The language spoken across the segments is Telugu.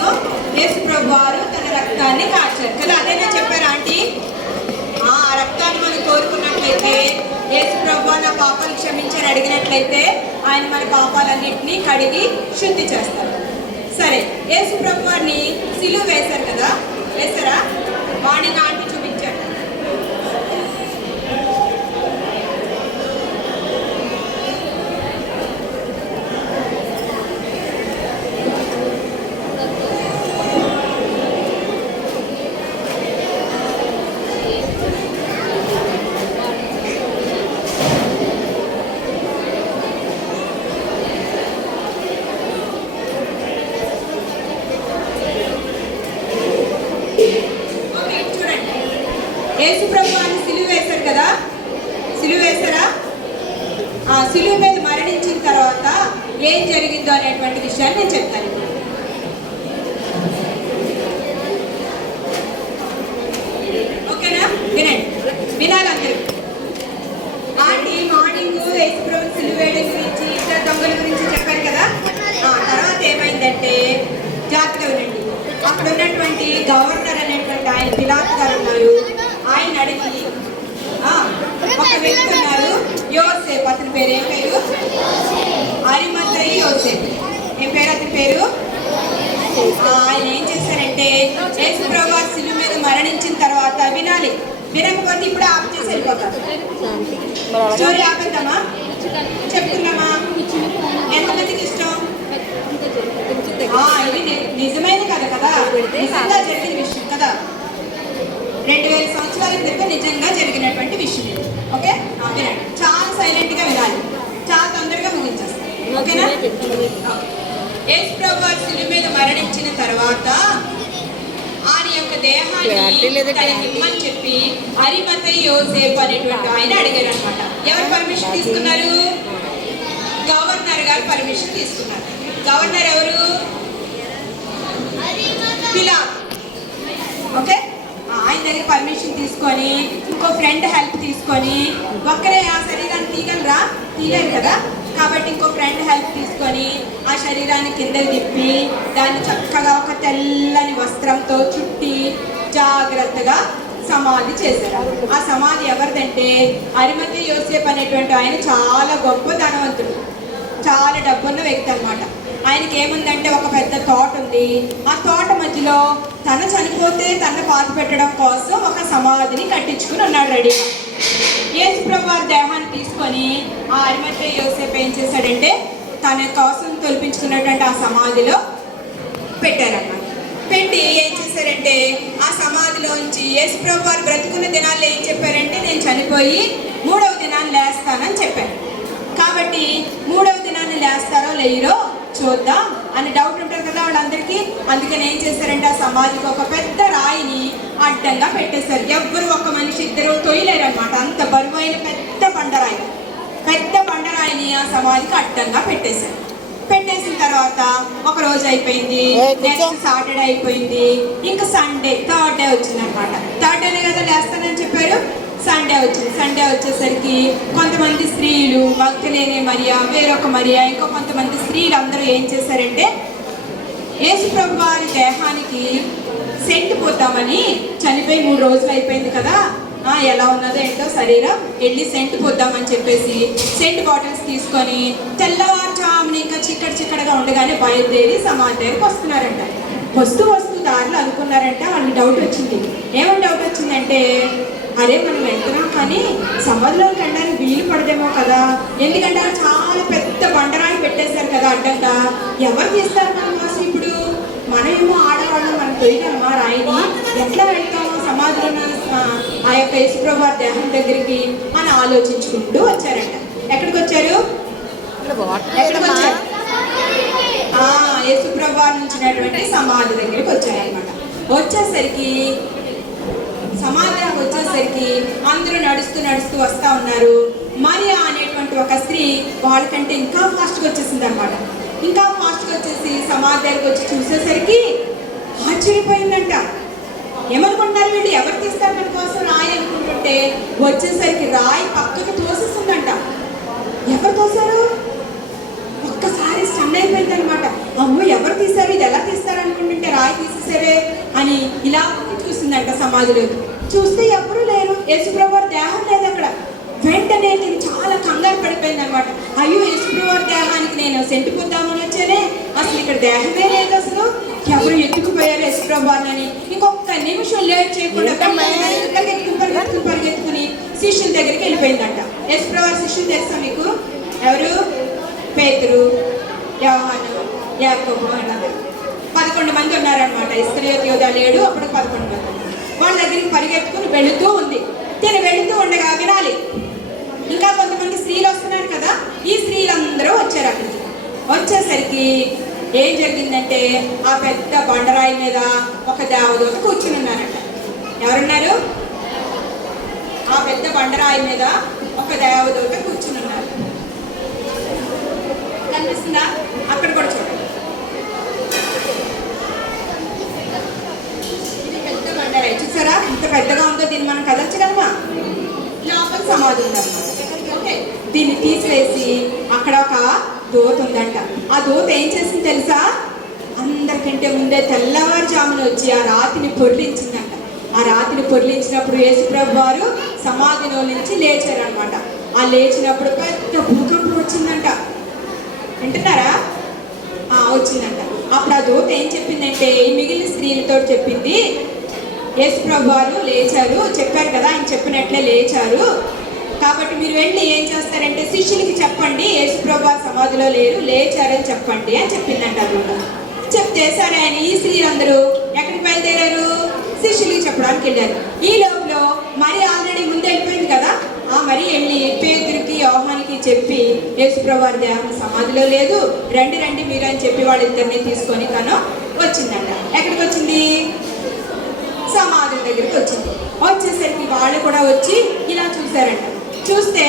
కోసం యేసు ప్రభు వారు తన రక్తాన్ని కార్చారు కదా. అదేనా చెప్పారు ఆంటీ? ఆ రక్తాన్ని మనం కోరుకున్నట్లయితే, యేసు ప్రభు నా పాపాలు క్షమించని అడిగినట్లయితే ఆయన మన పాపాలన్నింటినీ కడిగి శుద్ధి చేస్తారు. సరే, యేసు ప్రభు వారిని సిలువ వేశారు కదా, వేశారా? మార్నింగ్ ఆంటీ చూపించారు. యేసు ప్రభువాన్ని సిలువ వేశారు కదా, సిలువ వేశారా? ఆ సిలువ మీద మరణించిన తర్వాత ఏం జరిగిందో అనేటువంటి విషయాన్ని నేను చెప్తాను. ఓకేనా? వినండి, వినాలి అందరూ. ఆంటీ మార్నింగ్ యేసు ప్రభు సిలువ వేయడం గురించి, ఇద్దరు దొంగల గురించి చెప్పారు కదా. తర్వాత ఏమైందంటే, జాగ్రత్తగా వినండి. అక్కడ ఉన్నటువంటి గవర్నర్ అనేటువంటి ఆయన పిలాతు గారు ఉన్నారు. ఆయన అడిగి ఒక వ్యక్తి ఉన్నారు, యోసేపు, అతని పేరు ఏం పేరు? అరిమతయి యోసేపు. ఏం పేరు అతని పేరు? ఆయన ఏం చేశారంటే, యేసు ప్రభు సిలువ మీద మరణించిన తర్వాత, వినాలి, వినకపోతే ఇప్పుడు ఆఫ్ చేసి వెళ్ళిపోతారు. స్టోరీ ఆపేద్దామా? చెప్తున్నామా? ఎంతమందికి ఇష్టం? ఇది నిజమైన కథ కదా, నిజంగా జరిగిన విషయం కదా. 2000 సంవత్సరాల క్రితం నిజంగా జరిగినటువంటి విషయం. ఓకే, వినండి, చాలా సైలెంట్ గా వినాలి, చాలా తొందరగా ముగించేస్తాం. ఓకేనా? యేసు ప్రభు వారు సిలువ మీద మరణించిన తర్వాత ఆయన యొక్క దేహాన్ని ఇమ్మని చెప్పి అరిమతయి యోసేపు అనేటువంటి ఆయన అడిగారు అనమాట. ఎవరు పర్మిషన్ తీసుకున్నారు? గవర్నర్ గారు పర్మిషన్ తీసుకున్నారు. గవర్నర్ ఎవరు? పిలాతు. ఓకే, ఆయన దగ్గర పర్మిషన్ తీసుకొని, ఇంకో ఫ్రెండ్ హెల్ప్ తీసుకొని, ఒక్కరే ఆ శరీరాన్ని తీయగలరా? తీయలేరు కదా. కాబట్టి ఇంకో ఫ్రెండ్ హెల్ప్ తీసుకొని ఆ శరీరాన్ని కిందకి తిప్పి దాన్ని చక్కగా ఒక తెల్లని వస్త్రంతో చుట్టి జాగ్రత్తగా సమాధి చేశారు. ఆ సమాధి ఎవరిదంటే, అరిమతయి యోసేపు అనేటువంటి ఆయన చాలా గొప్ప ధనవంతుడు, చాలా డబ్బున్న వ్యక్తి అనమాట. ఆయనకి ఏముందంటే, ఒక పెద్ద తోట ఉంది. ఆ తోట మధ్యలో తను చనిపోతే తను పాత పెట్టడం కోసం ఒక సమాధిని కట్టించుకుని ఉన్నాడు రెడీగా. యేసు ప్రభు వారి దేహాన్ని తీసుకొని ఆ అరిమతయి యోసేపు ఏం చేశాడంటే, తన కోసం తొలిపించుకున్నటువంటి ఆ సమాధిలో పెట్టారన్నమాట. పెట్టి ఏం చేశారంటే, ఆ సమాధిలోంచి యేసు ప్రభు వారు బ్రతుకున్న దినాల్లో ఏం చెప్పారంటే, నేను చనిపోయి 3వ దినాన్ని లేస్తానని చెప్పాను. కాబట్టి 3వ దినాన్ని లేస్తారో లేరో చూద్దాం అని డౌట్ ఉంటుంది కదా వాళ్ళందరికీ. అందుకని ఏం చేశారంటే, ఆ సమాధికి ఒక పెద్ద రాయిని అడ్డంగా పెట్టేశారు. ఎవ్వరు, ఒక మనిషి ఇద్దరు తొయ్యలేరు అనమాట. అంత బరువైన పెద్ద బండరాయిని ఆ సమాధికి అడ్డంగా పెట్టేశారు. పెట్టేసిన తర్వాత ఒక రోజు అయిపోయింది, నెక్స్ట్ సాటర్డే అయిపోయింది, ఇంకా సండే, థర్డ్ డే వచ్చింది అనమాట. థర్డ్ డేనే కదా లేస్తానని చెప్పారు. సండే వచ్చింది. సండే వచ్చేసరికి కొంతమంది స్త్రీలు, భక్తులేని మరియా, వేరొక మరియా, ఇంకో కొంతమంది స్త్రీలు అందరూ ఏం చేశారంటే, యేసు ప్రభు వారి దేహానికి సెంట్ పోద్దామని, చనిపోయి 3 రోజులు అయిపోయింది కదా, ఎలా ఉన్నదో ఏంటో శరీరం, వెళ్ళి సెంట్ పోద్దామని చెప్పేసి సెంట్ బాటిల్స్ తీసుకొని తెల్లవారుజామున ఇంకా చిక్కడిగా ఉండగానే బయలుదేరి సమాధి దగ్గరికి వస్తున్నారంట. వస్తూ దారిలో అనుకున్నారంటే, వాళ్ళకి డౌట్ వచ్చింది. ఏమని డౌట్ వచ్చిందంటే, అరే మనం వెళ్తున్నాం కానీ సమాధిలోకి వెళ్ళడానికి వీలు పడదేమో కదా, ఎందుకంటే చాలా పెద్ద బండరాయి పెట్టేశారు కదా అడ్డంగా. ఎవరు తీస్తారు మన కోసం? ఇప్పుడు మనమేమో ఆడవాళ్ళం, మనం తొయ్యగలమా రాయిని? ఎట్లా వెళ్తామో సమాధిలో ఆ యొక్క యేసు ప్రభు వారి దేహం దగ్గరికి అని ఆలోచించుకుంటూ వచ్చారంట. ఎక్కడికి వచ్చారు? యేసు ప్రభు వారు నుంచినటువంటి సమాధి దగ్గరికి వచ్చారనమాట. వచ్చేసరికి సమాధికి వచ్చేసరికి అందరూ నడుస్తూ వస్తూ ఉన్నారు. మరియా అనేటువంటి ఒక స్త్రీ వాళ్ళకంటే ఇంకా ఫాస్ట్గా వచ్చేసింది అనమాట. ఇంకా ఫాస్ట్గా వచ్చేసి సమాధి దగ్గరికి వచ్చి చూసేసరికి ఆశ్చర్యపోయిందంట. ఏమనుకుంటారు వీళ్ళు, ఎవరు తీస్తారు మన కోసం రాయి అనుకుంటుంటే, వచ్చేసరికి రాయి పక్కకి తోసేస్తుందంట. ఎవరు తోసారు? ఒక్కసారి స్టన్ అయిపోయింది అనమాట. అమ్మో ఎవరు తీశారు, ఇది ఎలా తీస్తారు అనుకుంటుంటే వచ్చేసారే అని ఇలా చూసిందంట సమాధిలో. చూస్తే ఎవరు లేరు, యేసుప్రభు వారి దేహం లేదు అక్కడ. వెంటనే నేను చాలా కంగారు పడిపోయింది అనమాట. అయ్యో, యేసుప్రభు వారి దేహానికి నేను సెంటిపోద్దామని వచ్చానే, అసలు ఇక్కడ దేహమే లేదు, అసలు ఎవరు ఎత్తుకుపోయారు యేసుప్రభు వారిని. ఇంకొక నిమిషం లేట్ చేయకుండా పరిగెత్తుకుని శిష్యుల దగ్గరికి వెళ్ళిపోయిందంట. యేసుప్రభు వారి శిష్యులు తెలుసా మీకు? ఎవరు? పేతురు, యోహాను, యాకోబు అన్నారు. 11 మంది ఉన్నారనమాట. ఇస్కరియోతు యూదా లేడు, అప్పుడు 11 మంది. వాళ్ళ దగ్గరికి పరిగెత్తుకుని వెళుతూ ఉంది. తిని వెళుతూ ఉండగా వినాలి, ఇంకా కొంతమంది స్త్రీలు వస్తున్నారు కదా, ఈ స్త్రీలందరూ వచ్చారు. అక్కడికి వచ్చేసరికి ఏం జరిగిందంటే, ఆ పెద్ద బండరాయి మీద ఒక దేవదూత కూర్చుని ఉన్నారంట. ఎవరున్నారు? ఆ పెద్ద బండరాయి మీద ఒక దేవదూత కూర్చుని ఉన్నారు. కనిపిస్తుందా? అక్కడ కూడా చూడండి. ఇది పెద్ద బండరాయి చూసారా, ఇంత పెద్దగా ఉందో. దీన్ని మనం కదల్చగలమా? లోపల సమాధి ఉందన్నమాట. ఓకే, దీన్ని తీసివేసి అక్కడ ఒక దూత ఉందంట. ఆ దూత ఏం చేసింది తెలుసా? అందరికంటే ముందే తెల్లవారుజామున వచ్చి ఆ రాతిని పొర్లించిందంట. ఆ రాతిని పొర్లించినప్పుడు యేసుప్రభు వారు సమాధిలో నుంచి లేచారనమాట. ఆ లేచినప్పుడు పెద్ద భూకంపం వచ్చిందంట. వింటున్నారా? వచ్చిందంట. అప్పుడు ఆ దూత ఏం చెప్పిందంటే, మిగిలిన స్త్రీలతో చెప్పింది, యేసుప్రభు వారు లేచారు, చెప్పారు కదా, ఆయన చెప్పినట్లే లేచారు, కాబట్టి మీరు వెళ్ళి ఏం చేస్తారంటే శిష్యులకి చెప్పండి, యేసుప్రభు వారు సమాధిలో లేరు, లేచారని చెప్పండి అని చెప్పిందంట దూత. చెప్తే సరే అని ఈ స్త్రీలందరూ ఎక్కడికి బయలుదేరారు? శిష్యులకి చెప్పడానికి వెళ్ళారు. ఈ లోపల మరి ఆల్రెడీ ముందు వెళ్ళిపోయింది కదా, మరి వెళ్ళి పేతురికి, యోహానికి చెప్పి, యేసుప్రభు వారి దేహం సమాధిలో లేదు, రండి రండి మీరు అని చెప్పి వాళ్ళిద్దరిని తీసుకొని తను వచ్చిందంట. ఎక్కడికి వచ్చింది? సమాధి దగ్గరికి వచ్చింది. వచ్చేసరికి వాళ్ళు కూడా వచ్చి ఇలా చూసారంట. చూస్తే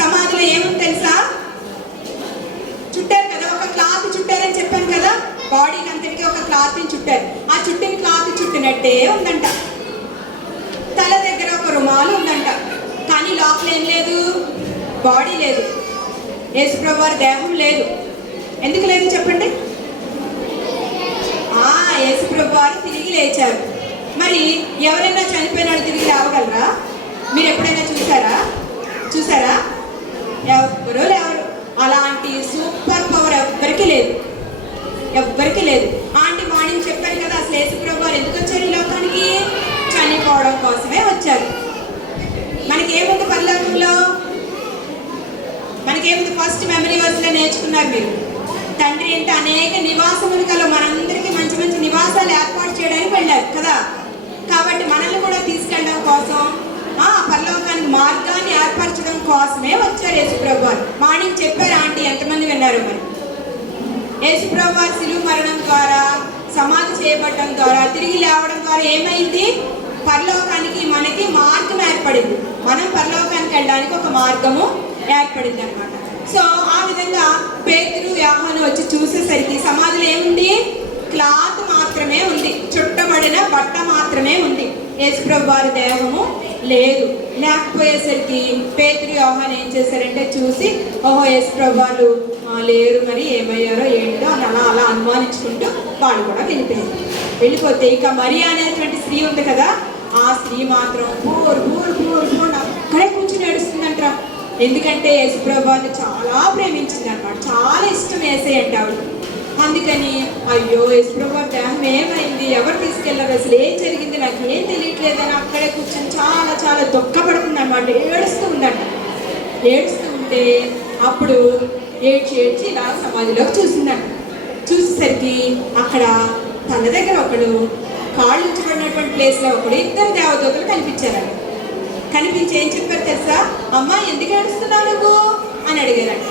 సమాధిలో ఏముంది తెలుసా? చుట్టారు కదా, ఒక క్లాత్ చుట్టారని చెప్పాను కదా, బాడీకి అంతటికి ఒక క్లాత్ని చుట్టారు. ఆ చుట్టిన క్లాత్ చుట్టినట్టే ఉందంట. తల దగ్గర ఒక రుమాలు ఉందంట. కానీ లోపల ఏం లేదు? బాడీ లేదు, యేసుప్రభు వారి దేహం లేదు. ఎందుకు లేదు చెప్పండి? యేసుప్రభు వారు తిరిగి లేచారు. మరి ఎవరైనా చనిపోయినాడు తిరిగి రావగలరా? మీరు ఎప్పుడైనా చూసారా? ఎవరు లేవరు. అలాంటి సూపర్ పవర్ ఎవ్వరికీ లేదు. ఆంటీ మార్నింగ్ చెప్పారు కదా, అసలు యేసుప్రభు వారు ఎందుకు వచ్చారు ఈ లోకానికి? చనిపోవడం కోసమే వచ్చారు. మనకేముంది పరలోకంలో? మనకేముంది? ఫస్ట్ మెమరీ వర్స్లో నేర్చుకున్నారు మీరు. తండ్రి అంటే అనేక నివాసములు కల, మనందరికీ మంచి మంచి నివాసాలు ఏర్పాటు చేయడానికి వెళ్ళారు కదా. కాబట్టి మనల్ని కూడా తీసుకెళ్ళడం కోసం, పరలోకానికి మార్గాన్ని ఏర్పరచడం కోసమే వచ్చారు యేసుప్రభు వారు. మార్నింగ్ చెప్పారు ఆంటీ, ఎంతమంది విన్నారు? మరి యేసుప్రభు వారు శిలువ మరణం ద్వారా, సమాధి చేయబడటం ద్వారా, తిరిగి లేవడం ద్వారా ఏమైంది? పరలోకానికి మనకి మార్గం ఏర్పడింది. మనం పరలోకానికి వెళ్ళడానికి ఒక మార్గము ఏర్పడింది అనమాట. సో ఆ విధంగా పేతురు, యోహాను వచ్చి చూసేసరికి సమాధిలో ఏముంది? క్లాత్ మాత్రమే ఉంది, చుట్టబడిన బట్ట మాత్రమే ఉంది. యేసుప్రభు వారి దేహము లేదు. లేకపోయేసరికి పేతురు, యోహాను ఏం చేశారంటే చూసి, ఓహో యేసుప్రభు వారు లేరు, మరి ఏమయ్యారో ఏంటో అని అలా అనుమానించుకుంటూ వాళ్ళు కూడా వెళ్ళిపోతే ఇక మరియా అనేటువంటి స్త్రీ ఉంది కదా, ఆ స్త్రీ మాత్రం పూర్ అక్కడే కూర్చుని ఏడుస్తుందంట. ఎందుకంటే యేసుప్రభు వారిని చాలా ప్రేమించింది అనమాట, చాలా ఇష్టం యేసయ్య ఆవిడ. అందుకని అయ్యో యేసుప్రభు వారి దేహం ఏమైంది, ఎవరు తీసుకెళ్లారు, అసలు ఏం జరిగింది, నాకు ఏం తెలియట్లేదని అక్కడే కూర్చొని చాలా చాలా దుఃఖపడుతుంది అనమాట. ఏడుస్తూ ఉంటే అప్పుడు ఏడ్చి ఇలా సమాధిలోకి చూసిందంట. చూసేసరికి అక్కడ తన దగ్గర ఒకడు, కాళ్ళు ఉంచబడినటువంటి ప్లేస్లో ఒకడు, ఇద్దరు దేవదూతలు కనిపించారంట. కనిపించి ఏం చెప్పారు తెలుసా? అమ్మా ఎందుకు ఏడుస్తున్నావు నువ్వు అని అడిగారంట.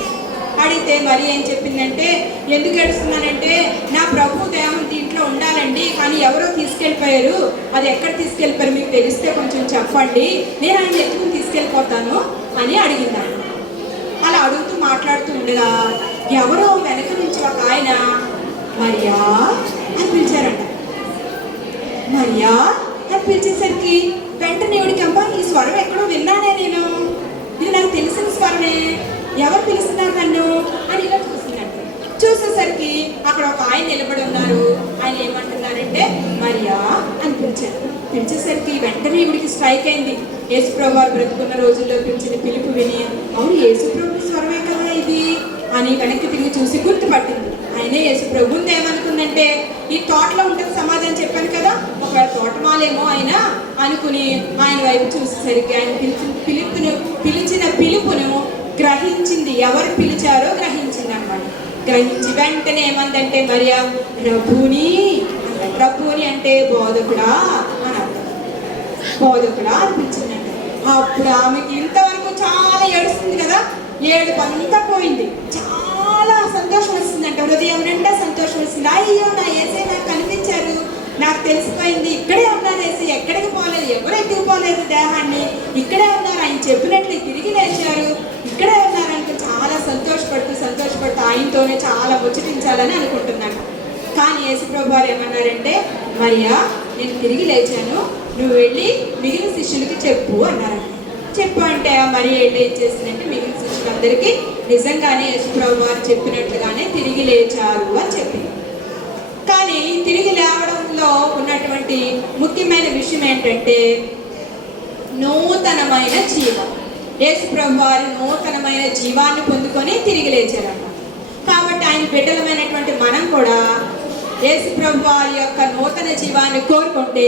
అడిగితే మరి ఏం చెప్పిందంటే, ఎందుకు ఏడుస్తున్నానంటే నా ప్రభు దేహం దీంట్లో ఉండాలండి, కానీ ఎవరో తీసుకెళ్ళిపోయారు, అది ఎక్కడ తీసుకెళ్ళిపోయారు మీకు తెలిస్తే కొంచెం చెప్పండి, నేను ఆయన ఎత్తుకుని తీసుకెళ్ళిపోతాను అని అడిగిందాన్ని. అలా అడుగుతూ మాట్లాడుతూ ఉండగా ఎవరో వెనక నుంచి ఒక ఆయన మరియా అని పిలిచారంట. మరియా అని పిలిచేసరికి వెంటనే ఎవడికమ్మా ఈ స్వరం ఎక్కడో విన్నానే, నేను ఇది నాకు తెలిసిన స్వరమే, ఎవరు పిలుస్తున్నారు నన్ను అని ఇలా చూసినట్టు. చూసేసరికి అక్కడ ఒక ఆయన నిలబడి ఉన్నారు. ఆయన ఏమంటున్నారంటే, స్ట్రైక్ అయింది. యేసుప్రభు వారు బ్రతుకున్న రోజుల్లో పిలిచిన పిలుపు విని, అవును యేసుప్రభు స్వరమే కదా ఇది అని వెనక్కి తిరిగి చూసి గుర్తుపట్టింది. ఆయనే యేసుప్రభు. ముందు ఏమనుకుందంటే ఈ తోటలో ఉంటుంది సమాధానం చెప్పాను కదా, ఒకవేళ తోటమాలేమో ఆయన అనుకుని ఆయన వైపు చూసేసరికి ఆయన పిలిచిన పిలుపును గ్రహించింది. ఎవరు పిలిచారో గ్రహించింది అన్నమాట. గ్రహించి వెంటనే ఏమందంటే మరియా రబ్బూని అన్నాడు. రబ్బూని అంటే బోధకుడా అని అర్థం. బోధకుడా అనిపించిందంట. అప్పుడు ఆమెకి ఇంతవరకు చాలా ఏడుస్తుంది కదా, ఏడుపు అంతా పోయింది. చాలా సంతోషం వస్తుందంట, హృదయం నిండా సంతోషం వస్తుంది. అయ్యో నా యేసే నాకు కనిపించారు, నాకు తెలిసిపోయింది, ఇక్కడే ఉన్నారు యేసు, ఎక్కడికి పోలేదు, ఎవరు ఎత్తుకుపోలేదు దేహాన్ని, ఇక్కడే ఉన్నారు, ఆయన చెప్పినట్లు తిరిగి లేచారు, ఇక్కడే ఉన్నారనుకో చాలా సంతోషపడుతూ ఆయనతోనే చాలా ముచ్చటించాలని అనుకుంటున్నాను. కానీ యేసుప్రభు వారు ఏమన్నారంటే, మరియా నేను తిరిగి లేచాను, నువ్వు వెళ్ళి మిగిలిన శిష్యులకి చెప్పు అన్నారంట. చెప్పు అంటే మరి ఏం చేసిందంటే మిగిలిన శిష్యులందరికీ నిజంగానే యేసుప్రభు వారు చెప్పినట్లుగానే తిరిగి లేచారు అని చెప్పింది. కానీ తిరిగి లేవడంలో ఉన్నటువంటి ముఖ్యమైన విషయం ఏంటంటే నూతనమైన జీవం. యేసుప్రభు వారు నూతనమైన జీవాన్ని పొందుకొని తిరిగి లేచారన్నమాట. కాబట్టి ఆయన బిడ్డలమైనటువంటి మనం కూడా యేసుప్రభు వారి యొక్క నూతన జీవాన్ని కోరుకుంటే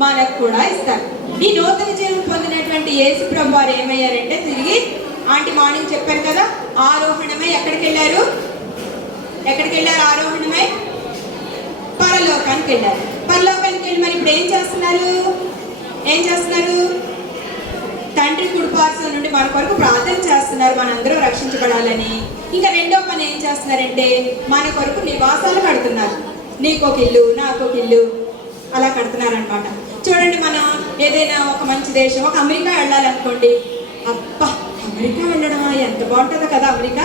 మనకు కూడా ఇస్తారు. ఈ నూతన జీవం పొందినటువంటి యేసుప్రభు వారు ఏమయ్యారంటే తిరిగి ఆంటీ మార్నింగ్ చెప్పారు కదా, ఆరోహణమై ఎక్కడికి వెళ్ళారు ఆరోహణమై పరలోకానికి వెళ్ళారు. పరలోకానికి వెళ్ళి మరి ఇప్పుడు ఏం చేస్తున్నారు తండ్రి కుడిపార్శ్వం నుండి మన కొరకు ప్రార్థన చేస్తున్నారు, మనందరూ రక్షించబడాలని. ఇంకా రెండో పని ఏం చేస్తున్నారంటే మన కొరకు నివాసాలు కడుతున్నారు. నీకొక ఇల్లు నాకొక ఇల్లు అలా కడుతున్నారనమాట. చూడండి, మనం ఏదైనా ఒక మంచి దేశం, ఒక అమెరికా వెళ్ళాలనుకోండి, అబ్బా అమెరికా వెళ్ళడమా ఎంత బాగుంటుందో కదా, అమెరికా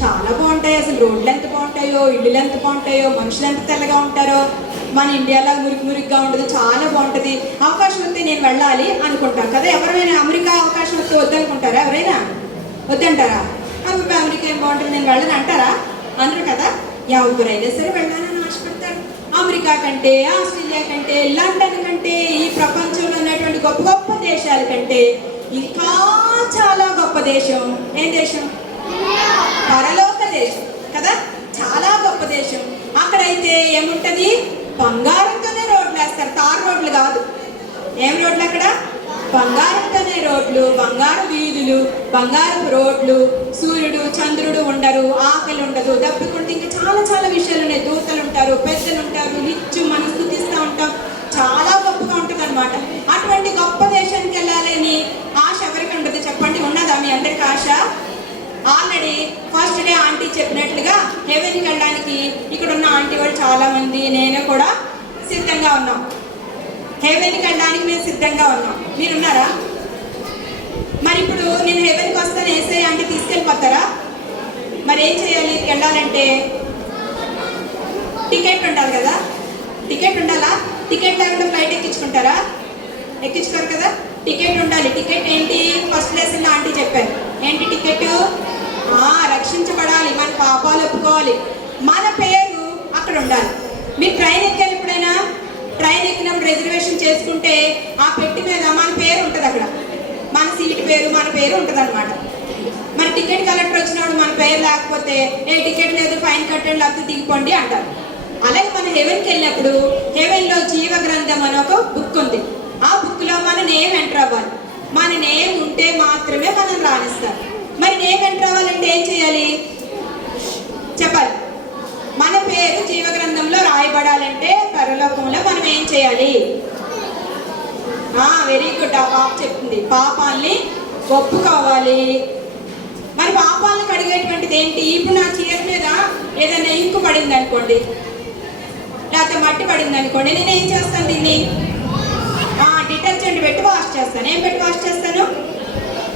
చాలా బాగుంటాయి. అసలు రోడ్లు ఎంత బాగుంటాయో, ఇల్లులు ఎంత బాగుంటాయో, మనుషులు ఎంత తెల్లగా ఉంటారో, మన ఇండియాలో మురికిగా ఉండదు, చాలా బాగుంటుంది. అవకాశం వస్తే నేను వెళ్ళాలి అనుకుంటాం కదా. ఎవరైనా అమెరికా అవకాశం వస్తే వద్దనుకుంటారా? ఎవరైనా వద్దంటారా? అమెరికా ఏం బాగుంటుంది నేను వెళ్ళను అంటారా? అనరు కదా. ఎవరైనా సరే వెళ్ళాలని ఆశపడతారు. అమెరికా కంటే, ఆస్ట్రేలియా కంటే, లండన్ కంటే, ఈ ప్రపంచంలో ఉన్నటువంటి గొప్ప గొప్ప దేశాల కంటే ఇంకా చాలా గొప్ప దేశం ఏం దేశం? పరలోక దేశం కదా, చాలా గొప్ప దేశం. అక్కడైతే ఏముంటది? బంగారంతోనే రోడ్లు వేస్తారు, తారు రోడ్లు కాదు. ఏం రోడ్లు అక్కడ? బంగారంతోనే రోడ్లు, బంగారు వీధులు, బంగారపు రోడ్లు, సూర్యుడు చంద్రుడు ఉండరు, ఆకలి ఉండదు, దప్పికుంటే ఇంకా చాలా చాలా విషయాలు ఉన్నాయి. దూతలు ఉంటారు, పెద్దలు ఉంటారు, నిత్యం మనం స్తుతిస్తూ ఉంటాం. చాలా గొప్పగా ఉంటుంది అనమాట. అటువంటి గొప్ప దేశానికి వెళ్ళాలని ఆశ ఎవరికి ఉండదు చెప్పండి? ఉన్నదా మీ అందరికి ఆశ? ఆల్రెడీ ఫస్ట్ డే ఆంటీ చెప్పినట్లుగా హెవెన్కి వెళ్ళడానికి ఇక్కడ ఉన్న ఆంటీ వాళ్ళు చాలా మంది, నేను కూడా సిద్ధంగా ఉన్నాం. హెవెన్కి వెళ్ళడానికి మేము సిద్ధంగా ఉన్నాం. మీరున్నారా? మరి ఇప్పుడు నేను హెవెన్కి వస్తాను, యేసయ్య ఆంటీ తీసుకెళ్ళిపోతారా? మరి ఏం చేయాలి? వెళ్ళాలంటే టికెట్ ఉండాలి కదా. టికెట్ ఉండాలా? టికెట్ లేకుండా ఫ్లైట్ ఎక్కించుకుంటారా? ఎక్కించుకోరు కదా. టికెట్ ఉండాలి. టికెట్ ఏంటి? ఫస్ట్ లెసన్లో ఆంటీ చెప్పారు. ఏంటి టికెట్? రక్షించబడాలి, మన పాపాలు ఒప్పుకోవాలి, మన పేరు అక్కడ ఉండాలి. మీరు ట్రైన్ ఎక్కాలి. ఎప్పుడైనా ట్రైన్ ఎక్కినప్పుడు రిజర్వేషన్ చేసుకుంటే ఆ పెట్టి మీద మన పేరు ఉంటుంది, అక్కడ మన సీట్ పేరు, మన పేరు ఉంటుంది అనమాట. మన టికెట్ కలెక్టర్ వచ్చినప్పుడు మన పేరు లేకపోతే ఏ టికెట్ లేదు, ఫైన్ కట్టండి, లేకపోతే దిగిపోండి అంటారు. అలాగే మనం హెవెన్కి వెళ్ళినప్పుడు హెవెన్లో జీవ గ్రంథం అని ఒక బుక్ ఉంది. ఆ బుక్లో మన నేమ్ ఎంటర్ అవ్వాలి. మన నేమ్ ఉంటే మాత్రమే మనం రాణిస్తారు. మరి నేమ్ ఎంటర్ అవ్వాలంటే ఏం చేయాలి చెప్పాలి? మన పేరు జీవ గ్రంథంలో రాయబడాలంటే పరలోకంలో మనం ఏం చేయాలి? Very good. ఆ పాప చెప్తుంది, పాపాలని ఒప్పుకోవాలి. మరి పాపాలను కడిగేటువంటిది ఏంటి? ఇప్పుడు నా చీర మీద ఏదైనా ఇంకు పడింది అనుకోండి, లేకపోతే మట్టి పడింది అనుకోండి, నేను ఏం చేస్తాను? దీన్ని డిటర్జెంట్ పెట్టి వాష్ చేస్తాను. ఏం పెట్టి వాష్ చేస్తాను?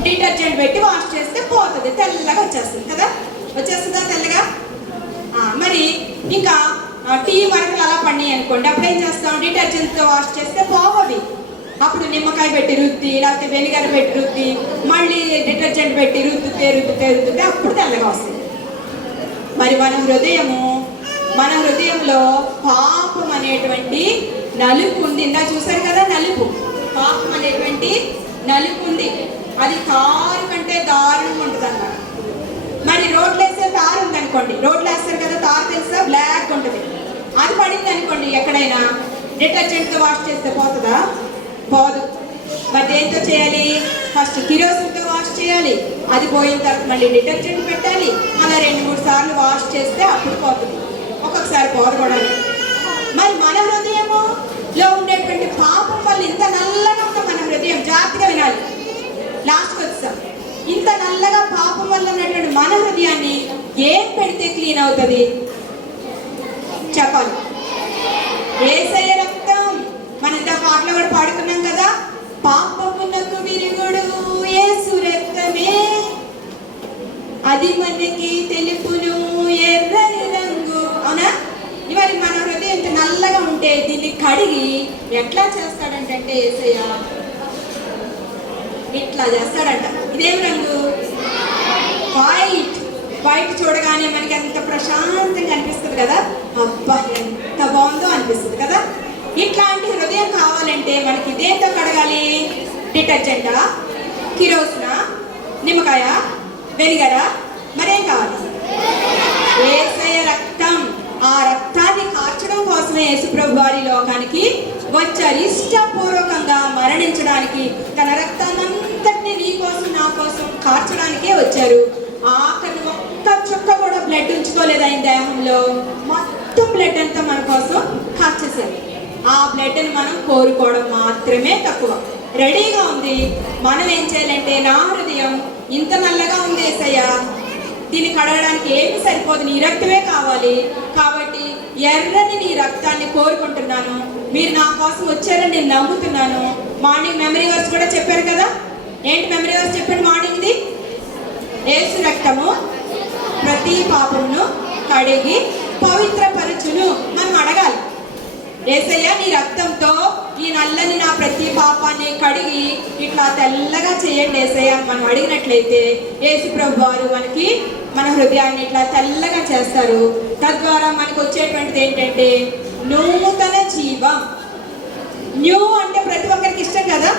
డిటర్జెంట్ పెట్టి వాష్ చేస్తే పోతుంది, తెల్లగా వచ్చేస్తుంది కదా. వచ్చేస్తుందా తెల్లగా? మరి ఇంకా టీ మరకలు అలా పడినాయి అనుకోండి, అప్పుడు ఏం చేస్తాం? డిటర్జెంట్తో వాష్ చేస్తే పోవవి. అప్పుడు నిమ్మకాయ పెట్టి రుద్ది, లేకపోతే వెనిగర్ పెట్టి రుద్ది, మళ్ళీ డిటర్జెంట్ పెట్టి రుద్దితే అప్పుడు తెల్లగా వస్తుంది. మరి మన హృదయంలో పాపం అనేటువంటి నలుపు ఉంది. ఇందా చూసారు కదా, నలుపు. పాపం అనేటువంటి నలుపు ఉంది, అది తారు కంటే దారుణంగా ఉంటుంది అన్నమాట. మరి రోడ్లు వేసే తారు ఉందనుకోండి, రోడ్లు వేస్తారు కదా తారు తెలుసా, బ్లాక్ ఉంటుంది. అది పడింది అనుకోండి ఎక్కడైనా, డిటర్జెంట్తో వాష్ చేస్తే పోతుందా? పోదు. మరి దేంతో చేయాలి? ఫస్ట్ కిరోసిన్తో వాష్ చేయాలి, అది పోయిన తర్వాత మళ్ళీ డిటర్జెంట్ పెట్టాలి, అలా 2-3 సార్లు వాష్ చేస్తే అప్పుడు పోతుంది, ఒక్కొక్కసారి పోదు కూడా. మరి మన హృదయములో ఉండేటువంటి పాపం వల్ల ఇంత నల్లగా ఉంటుంది మన హృదయం. జాగ్రత్తగా వినాలి, లాస్ట్కి వచ్చాం. ఇంత నల్లగా పాపం వల్ల ఉన్నటువంటి మన హృదయాన్ని ఏం పెడితే క్లీన్ అవుతుంది చెప్పాలి? యేసయ్య రక్తం. మన ఇంత పాటలో కూడా పాడుకున్నాం కదా, పాపమునకు విరుగుడు యేసు రక్తమే, అది మనకి తెలుపును ఎర్రని రంగు. అవునా? మరి మన హృదయం ఇంత నల్లగా ఉంటే దీన్ని కడిగి ఎట్లా చేస్తాడంటే యేసయ్య ఇట్లా చేస్తాడంట. ఇదేం రంగు? వైట్. వైట్ చూడగానే మనకి ఎంత ప్రశాంతంగా అనిపిస్తుంది కదా, అబ్బా ఎంత బాగుందో అనిపిస్తుంది కదా. ఇట్లాంటి హృదయం కావాలంటే మనకి ఇదేంతో కడగాలి? డిటర్జెంటా, కిరోసినా, నిమ్మకాయ, వెనిగరా, మరేం కావాలి? యేసయ్య రక్తం. ఆ రక్తాన్ని కార్చడం కోసమే యేసుప్రభు వారి లోకానికి వచ్చారు, ఇష్టపూర్వకంగా మరణించడానికి. తన రక్తాన్నంతటినీ నీ కోసం నా కోసం కార్చడానికే వచ్చారు. ఆఖరి ఒక్క చుక్క కూడా బ్లడ్ ఉంచుకోలేదు ఆయన దేహంలో, మొత్తం బ్లడ్ అంతా మన కోసం కార్చేశారు. ఆ బ్లడ్ని మనం కోరుకోవడం మాత్రమే తక్కువ. రెడీగా ఉంది. మనం ఏం చేయాలంటే, నా హృదయం ఇంత నల్లగా ఉంది యేసయ్య, దీన్ని కడగడానికి ఏమి సరిపోదు, నీ రక్తమే కావాలి, కాబట్టి ఎర్రని నీ రక్తాన్ని కోరుకుంటున్నాను. మీరు నా కోసం వచ్చారని నేను నమ్ముతున్నాను. మార్నింగ్ మెమరీ వర్స్ కూడా చెప్పారు కదా, ఏంటి మెమరీ వర్స్ చెప్పండి మార్నింగ్ది? యేసు రక్తము ప్రతి పాపమును కడిగి పవిత్రపరచును. మనం అడగాలి, యేసయ్య నీ రక్తంతో ఈ నల్లని నా ప్రతి పాపాన్ని కడిగి ఇట్లా తెల్లగా చేయండి యేసయ్య అని మనం అడిగినట్లయితే యేసు ప్రభు వారు మనకి మన హృదయాన్ని ఇట్లా తెల్లగా చేస్తారు. తద్వారా మనకు వచ్చేటువంటిది ఏంటంటే నూతన జీవం. న్యూ అంటే ప్రతి ఒక్కరికి ఇష్టం కదా,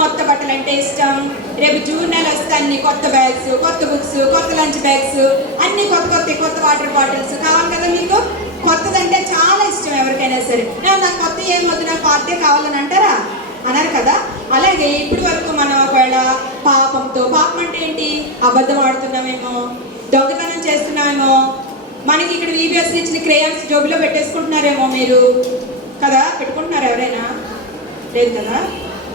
కొత్త బట్టలు అంటే ఇష్టం. రేపు జూన్ నెల వస్తే అన్ని కొత్త బ్యాగ్స్, కొత్త బుక్స్, కొత్త లంచ్ బ్యాగ్స్, అన్ని కొత్త వాటర్ బాటిల్స్ కావాలి కదా మీకు. కొత్తదంటే చాలా ఇష్టం ఎవరికైనా సరే. నాకు కొత్త ఏం వద్దు, నాకు పాతే కావాలని అంటారా? అన్నారు కదా. అలాగే ఇప్పటి వరకు మనం ఒకవేళ పాపంతో, పాపం అంటే ఏంటి? అబద్ధం ఆడుతున్నామేమో, దొంగతనం చేస్తున్నామేమో, మనకి ఇక్కడ VBS ఇచ్చిన క్రేయాన్స్ జోబులో పెట్టేసుకుంటున్నారేమో మీరు కదా, పెట్టుకుంటున్నారు ఎవరైనా? లేదు కదా,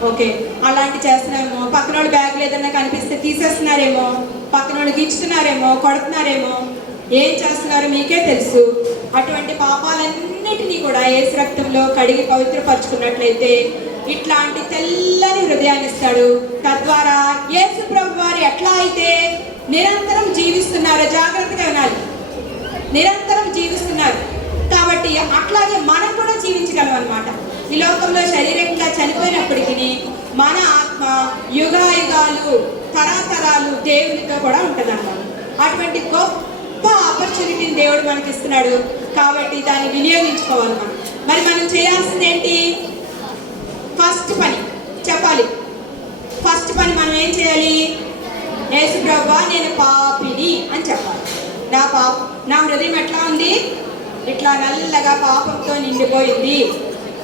ఓకే. అలాంటి చేస్తున్నారేమో, పక్కన వాళ్ళు బ్యాగ్ ఏదన్నా కనిపిస్తే తీసేస్తున్నారేమో, పక్కన వాళ్ళు గిచ్చుతున్నారేమో, కొడుతున్నారేమో, ఏం చేస్తున్నారో మీకే తెలుసు. అటువంటి పాపాలన్నిటినీ కూడా యేసు రక్తంలో కడిగి పవిత్రపరచుకున్నట్లయితే ఇట్లాంటి తెల్లని హృదయాన్ని ఇస్తాడు. తద్వారా యేసు ప్రభు వారు ఎట్లా అయితే నిరంతరం జీవిస్తున్నారో, జాగ్రత్తగా వినాలి, నిరంతరం జీవిస్తున్నారు కాబట్టి అట్లాగే మనం కూడా జీవించగలం అన్నమాట. ఈ లోకంలో శారీరకంగా చనిపోయినప్పటికీ మన ఆత్మ యుగాయుగాలు తరతరాలు దేవునితో కూడా ఉంటుంది అన్నమాట. అటువంటి గొప్ప ఆపర్చునిటీని దేవుడు మనకి ఇస్తున్నాడు కాబట్టి దాన్ని వినియోగించుకోవాలి మనం. మరి మనం చేయాల్సింది ఏంటి? ఫస్ట్ పని చెప్పాలి. ఫస్ట్ పని మనం ఏం చేయాలి? యేసు ప్రభువా నేను పాపిని అని చెప్పాలి. నా హృదయం ఎట్లా ఉంది? ఇట్లా నల్లగా పాపంతో నిండిపోయింది,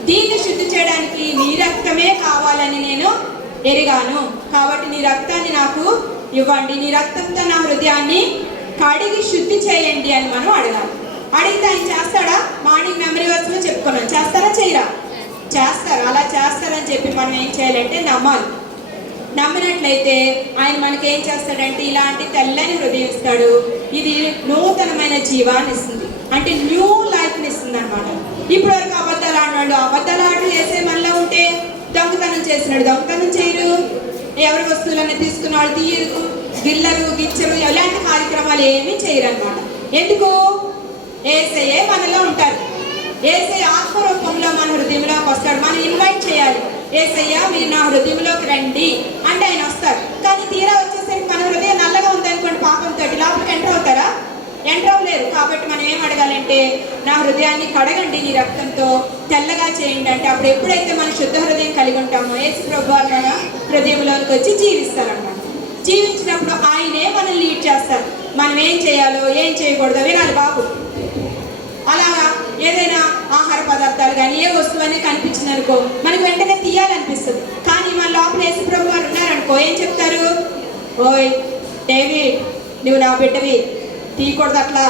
దీన్ని శుద్ధి చేయడానికి నీ రక్తమే కావాలని నేను ఎరిగాను, కాబట్టి నీ రక్తాన్ని నాకు ఇవ్వండి, నీ రక్తంతో నా హృదయాన్ని కడిగి శుద్ధి చేయండి అని మనం అడగాలి. అడిగితే ఆయన చేస్తాడా? మార్నింగ్ మెమరీ వర్స్లో చెప్పుకున్నాం. చేస్తారా చేయరా? చేస్తారు. అలా చేస్తారని చెప్పి మనం ఏం చేయాలంటే నమ్మాలి. నమ్మినట్లయితే ఆయన మనకి ఏం చేస్తాడంటే ఇలాంటి తెల్లని హృదయం ఇస్తాడు. ఇది నూతనమైన జీవాన్ని ఇస్తుంది, అంటే న్యూ లైఫ్ని ఇస్తుంది అనమాట. ఇప్పటి వరకు అబద్ధాలు ఆడినాడు, అబద్ధాలు ఆటలు వేసే మనలో ఉంటే దొంగతనం చేసినాడు, దొంగతనం చేయరు, ఎవరి వస్తువులన్నీ తీసుకున్న వాళ్ళు తీయరు, గిల్లరు గిచ్చరు, ఎలాంటి కార్యక్రమాలు ఏమీ చేయరు అనమాట. ఎందుకు? యేసయ్యే మనలో ఉంటారు. యేసయ్య ఆత్మరూపంలో మన హృదయంలోకి వస్తాడు. మనం ఇన్వైట్ చేయాలి, యేసయ్య మీరు నా హృదయంలోకి రండి అంటే ఆయన వస్తారు. కానీ తీరా వచ్చేసరికి మన హృదయం నల్లగా ఉందనుకోండి, పాపంతో లోపలికి ఎంటర్ అవుతారా? ఎంటర్ అవ్వలేరు. కాబట్టి మనం ఏం అడగాలంటే, నా హృదయాన్ని కడగండి నీ రక్తంతో, తెల్లగా చేయండి అంటే, అప్పుడు ఎప్పుడైతే మనం శుద్ధ హృదయం కలిగి ఉంటామో యేసు ప్రభువారు మన హృదయంలోనికి వచ్చి జీవిస్తారన్నమాట. జీవించినప్పుడు ఆయనే మనల్ని లీడ్ చేస్తారు. మనం ఏం చేయాలో ఏం చేయకూడదో వినాలి బాబు. అలాగా ఏదైనా ఆహార పదార్థాలు కానీ ఏ వస్తువు అనేది కనిపించింది అనుకో, మనకు వెంటనే తీయాలనిపిస్తుంది. కానీ మన లోపల యేసు ప్రభు వారు ఉన్నారనుకో, ఏం చెప్తారు? ఓయ్ డేవిడ్, నువ్వు నా బిడ్డవి, తీయకూడదు అట్లా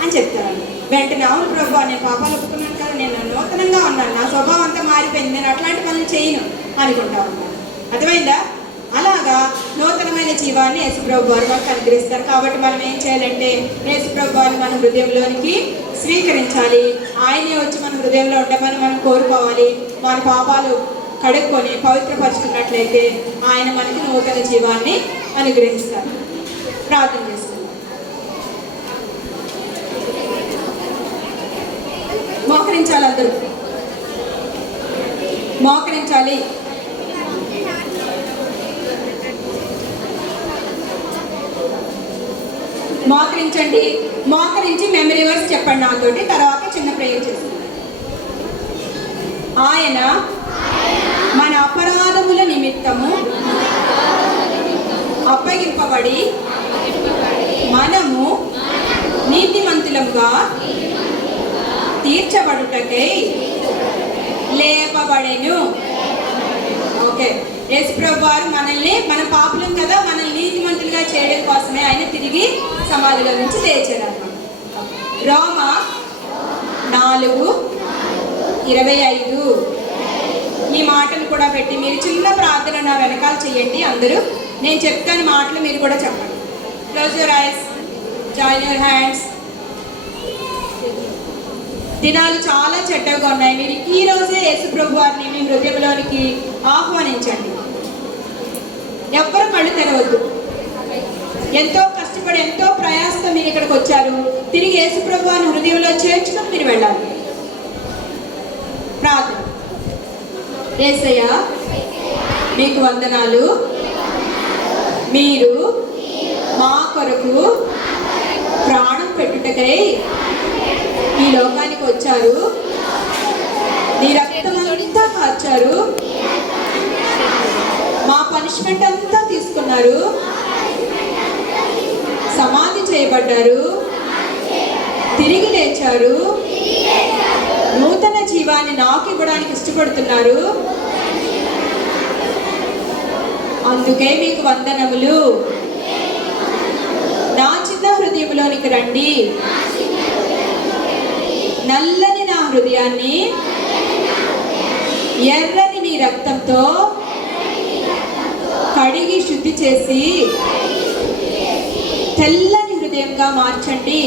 అని చెప్తారు. వెంటనే అవును ప్రభు, నేను పాపాలు ఒప్పుకున్నాను కదా, నేను నూతనంగా ఉన్నాను, నా స్వభావం అంతా మారిపోయింది, నేను అట్లాంటి పనులు చేయను అనుకుంటా ఉన్నాను. అర్థమైందా? అలాగా నూతనమైన జీవాన్ని యేసుప్రభు వారు మనకు అనుగ్రహిస్తారు. కాబట్టి మనం ఏం చేయాలంటే, యేసుప్రభు వారిని మన హృదయంలోనికి స్వీకరించాలి. ఆయనే వచ్చి మన హృదయంలో ఉండమని మనం కోరుకోవాలి. మన పాపాలు కడుక్కొని పవిత్రపరుచుకున్నట్లయితే ఆయన మనకి నూతన జీవాన్ని అనుగ్రహిస్తారు. ప్రార్థన చేసుకుందాం. మోకరించాలి, అందరూ మోకరించాలి. మోకరించండి. మోకరించి మెమరీ వర్స్ చెప్పండి నాతోటి. తర్వాత చిన్న ప్రేయర్ చేస్తాం. ఆయన మన అపరాధముల నిమిత్తము అప్పగింపబడి మనము నీతిమంతులముగా తీర్చబడుటకై లేపబడెను. ఓకే, యేసుప్రభు వారు మనల్ని, మన పాపులం కదా, మనల్ని నీతిమంతులుగా చేయడం కోసమే ఆయన తిరిగి సమాధిలో నుంచి లేచారు అన్నమాట. రోమా 4:25 ఈ మాటలు కూడా పెట్టి మీరు చిన్న ప్రార్థన నా వెనకాల చేయండి. అందరూ నేను చెప్తాను మాటలు మీరు కూడా చెప్పండి. Close your eyes, join your hands. దినాలు చాలా చెడ్డగా ఉన్నాయి. మీరు ఈ రోజే యేసుప్రభు వారిని మీ హృదయంలోనికి ఆహ్వానించండి. ఎవ్వరు కళ్ళు తెరవద్దు. ఎంతో కష్టపడి ఎంతో ప్రయాసంతో మీరు ఇక్కడికి వచ్చారు. తిరిగి యేసుప్రభు వారిని హృదయంలో చేర్చుకొని మీరు వెళ్ళాలి. ప్రార్థన. యేసయ్య, మీకు వందనాలు. మీరు మా కొరకు ప్రాణం పెట్టుటకై ఈ లోకానికి వచ్చారు. నీ రక్తం అంతా కార్చారు. మా పనిష్మెంట్ అంతా తీసుకున్నారు. సమాధి చేయబడ్డారు. తిరిగి లేచారు. నూతన జీవాన్ని నాకు ఇవ్వడానికి ఇష్టపడుతున్నారు. అందుకే మీకు వందనములు. నా చిన్న హృదయంలోనికి రండి. నల్లని నా హృదయాన్ని ఎర్రని నీ రక్తంతో కడిగి శుద్ధి చేసి తెల్లని హృదయంగా మార్చండి.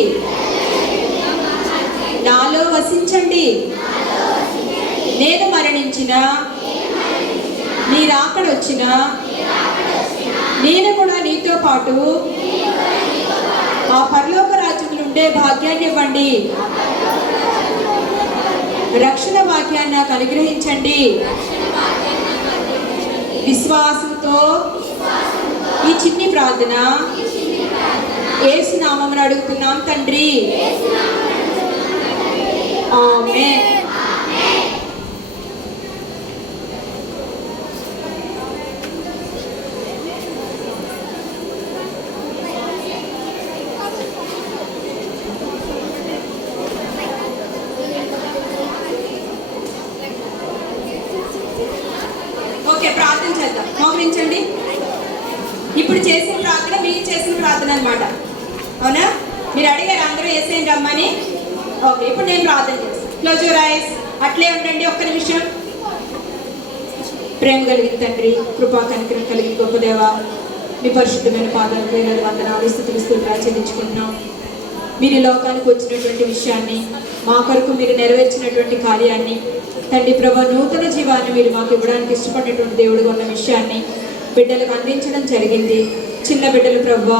నాలో వసించండి. నేను మరణించిన, నీ రాకడొచ్చిన, నేను కూడా నీతో పాటు ఆ పరలోక రాజ్యంలో ఉండే భాగ్యాన్ని ఇవ్వండి. రక్షణ భాగ్యాన్ని నాకు అనుగ్రహించండి. విశ్వాసంతో ఈ చిన్ని ప్రార్థన యేసు నామమున అడుగుతున్నాం తండ్రి. ఆమేన్. ఓకే, ప్రార్థన చేద్దాం. మోకరించండి. ఇప్పుడు చేసిన ప్రార్థన మీరు చేసిన ప్రార్థన అన్నమాట. అవునా? మీరు అడిగారు అందరూ యేసయ్యని రమ్మని. ఓకే, ఇప్పుడు నేను ప్రార్థన చేస్తాను. Close your eyes. అట్లే ఉండండి ఒక్క నిమిషం. ప్రేమ కలిగిన తండ్రి, కృపా కనికరం కలిగిన గొప్ప దేవ, మీ పరిశుద్ధమైన పాదాలకు వేలాది వందనాలు స్తుతులు చెల్లించుకుంటున్నాం. మీరు ఈ లోకానికి వచ్చినటువంటి విషయాన్ని, మా కొరకు మీరు నెరవేర్చినటువంటి కార్యాన్ని, తండ్రి ప్రభా, నూతన జీవాన్ని మీరు మాకు ఇవ్వడానికి ఇష్టపడినటువంటి దేవుడుగా ఉన్న విషయాన్ని బిడ్డలకు అందించడం జరిగింది. చిన్న బిడ్డలు ప్రభా,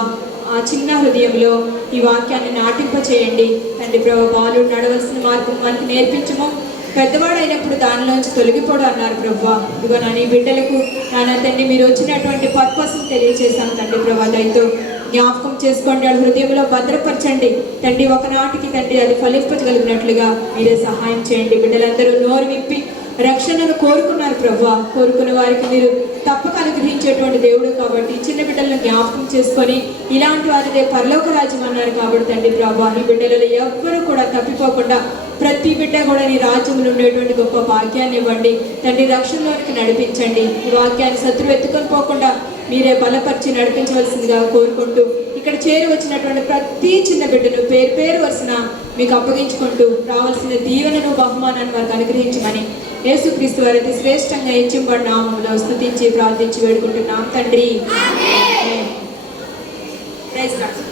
ఆ చిన్న హృదయంలో ఈ వాక్యాన్ని నాటింప చేయండి. తండ్రి ప్రభా, బాలుడు నడవలసిన మార్గం మనకు నేర్పించము, పెద్దవాడైనప్పుడు దానిలోంచి తొలగిపోడు అన్నారు ప్రభా. ఇదిగో నా నీ బిడ్డలకు నాన్న తండ్రి మీరు వచ్చినటువంటి పర్పస్ని తెలియజేశాను తండ్రి ప్రభా. దయతో జ్ఞాపకం చేసుకోండి, వాళ్ళ హృదయంలో భద్రపరచండి తండ్రి. ఒకనాటికి తండ్రి అది ఫలింపగలిగినట్లుగా మీరే సహాయం చేయండి. బిడ్డలందరూ నోరు విప్పి రక్షణను కోరుకున్నారు ప్రభువా. కోరుకున్న వారికి మీరు తప్పక అనుగ్రహించేటువంటి దేవుడు కాబట్టి చిన్న బిడ్డలను జ్ఞాపకం చేసుకొని ఇలాంటి వారిదే పరలోక రాజ్యం అన్నారు కాబట్టి తండ్రి ప్రభువా, ఈ బిడ్డలలో ఎవ్వరూ కూడా తప్పిపోకుండా ప్రతి బిడ్డ కూడా నీ రాజ్యంలో ఉండేటువంటి గొప్ప భాగ్యాన్ని ఇవ్వండి తండ్రి. రక్షణలోనికి నడిపించండి. ఈ వాక్యాన్ని శత్రువు ఎత్తుకొని పోకుండా మీరే బలపరిచి నడిపించవలసిందిగా కోరుకుంటూ ఇక్కడ చేరి వచ్చినటువంటి ప్రతి చిన్న బిడ్డను పేరు పేరు వరుసన మీకు అప్పగించుకుంటూ రావాల్సిన దీవెనను బహుమానాన్ని వారికి అనుగ్రహించమని యేసుక్రీస్తు వారి అతి శ్రేష్టంగా హెచ్చింపబడిన నామములో స్తుతించి ప్రార్థించి వేడుకుంటున్నాం తండ్రి. Praise lord.